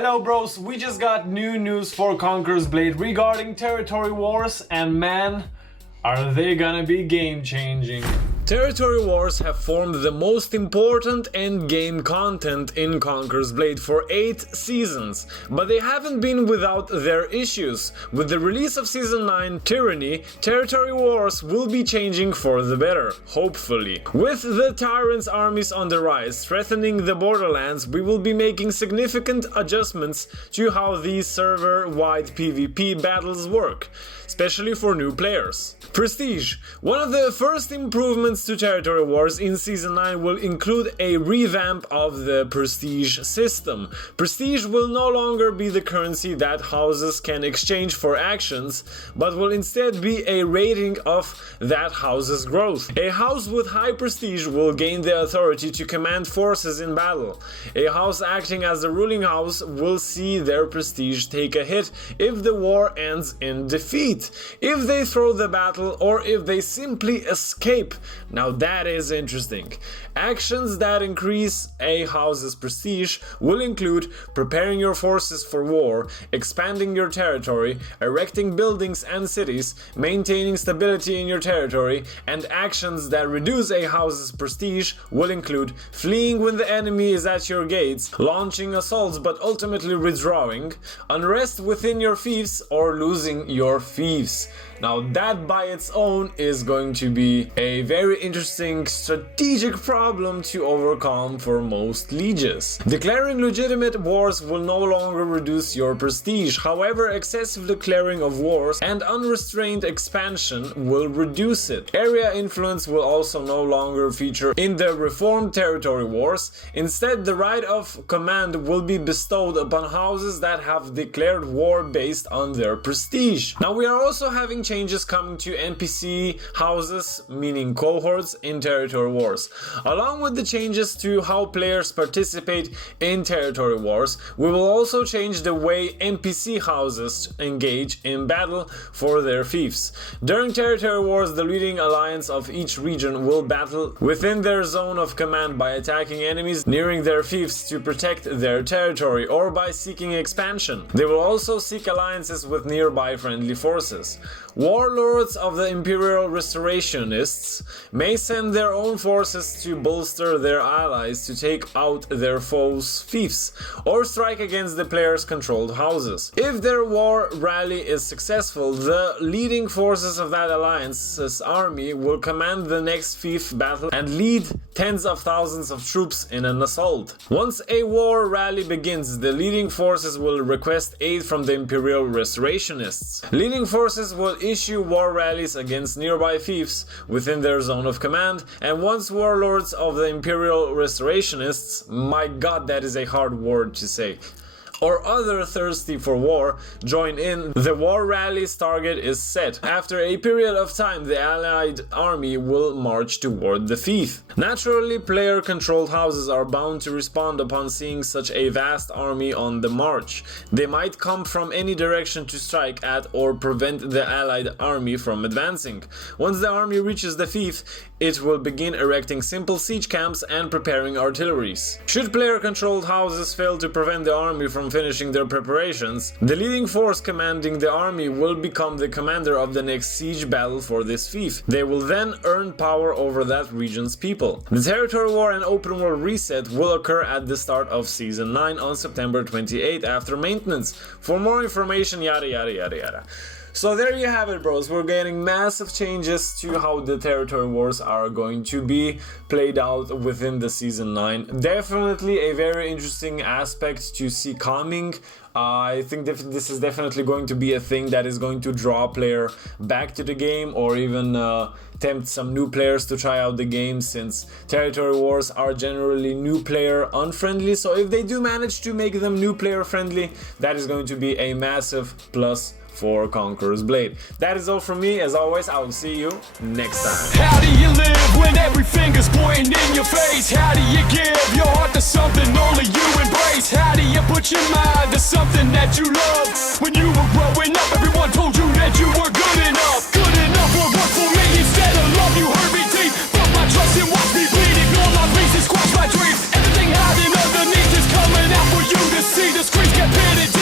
Hello bros, we just got new news for Conqueror's Blade regarding territory wars, and man, are they gonna be game changing. Territory wars have formed the most important endgame content in Conqueror's Blade for 8 seasons, but they haven't been without their issues. With the release of Season 9, Tyranny, territory wars will be changing for the better, hopefully. With the Tyrant's armies on the rise, threatening the borderlands, we will be making significant adjustments to how these server-wide PvP battles work, especially for new players. Prestige. One of the first improvements to territory wars in Season 9 will include a revamp of the prestige system. Prestige will no longer be the currency that houses can exchange for actions, but will instead be a rating of that house's growth. A house with high prestige will gain the authority to command forces in battle. A house acting as the ruling house will see their prestige take a hit if the war ends in defeat, if they throw the battle, or if they simply escape. Now that is interesting. Actions that increase a house's prestige will include preparing your forces for war, expanding your territory, erecting buildings and cities, maintaining stability in your territory, and actions that reduce a house's prestige will include fleeing when the enemy is at your gates, launching assaults but ultimately withdrawing, unrest within your fiefs, or losing your fiefs. Now that by its own is going to be a very interesting strategic problem to overcome for most lieges. Declaring legitimate wars will no longer reduce your prestige, however excessive declaring of wars and unrestrained expansion will reduce it. Area influence will also no longer feature in the reformed territory wars. Instead, the right of command will be bestowed upon houses that have declared war based on their prestige. Now we are also having changes coming to NPC houses, meaning cohorts, in territory wars. Along with the changes to how players participate in territory wars, we will also change the way NPC houses engage in battle for their fiefs. During territory wars, the leading alliance of each region will battle within their zone of command by attacking enemies nearing their fiefs to protect their territory, or by seeking expansion. They will also seek alliances with nearby friendly forces. Warlords of the Imperial Restorationists may send their own forces to bolster their allies to take out their foes' fiefs, or strike against the players' controlled houses. If their war rally is successful, the leading forces of that alliance's army will command the next fief battle and lead tens of thousands of troops in an assault. Once a war rally begins, the leading forces will request aid from the Imperial Restorationists. Leading forces will issue war rallies against nearby fiefs within their zone of command, and once warlords of the Imperial Restorationists, my god, that is a hard word to say, or other thirsty for war join in, the war rally's target is set. After a period of time, the allied army will march toward the fief. Naturally, player-controlled houses are bound to respond upon seeing such a vast army on the march. They might come from any direction to strike at or prevent the allied army from advancing. Once the army reaches the fief, it will begin erecting simple siege camps and preparing artilleries. Should player-controlled houses fail to prevent the army from finishing their preparations, the leading force commanding the army will become the commander of the next siege battle for this fief. They will then earn power over that region's people. The territory war and open world reset will occur at the start of Season 9 on September 28 after maintenance. For more information, yada yada yada yada. So there you have it, bros. We're getting massive changes to how the territory wars are going to be played out within the Season 9. Definitely a very interesting aspect to see coming. I think this is definitely going to be a thing that is going to draw a player back to the game, or even tempt some new players to try out the game, since territory wars are generally new player unfriendly. So if they do manage to make them new player friendly, that is going to be a massive plus for Conqueror's Blade. That is all from me. As always, I will see you next time. How do you live when every finger's pointing in your face? How do you give your heart to something only you embrace? How do you put your mind to something that you love? When you were growing up, everyone told you that you were good enough. Good enough for what for me? Instead of love, you hurt me deep. Put my trust and watch me bleed. Ignore my faces, squash my dreams. Everything hiding underneath is coming out for you to see. The screams get pitted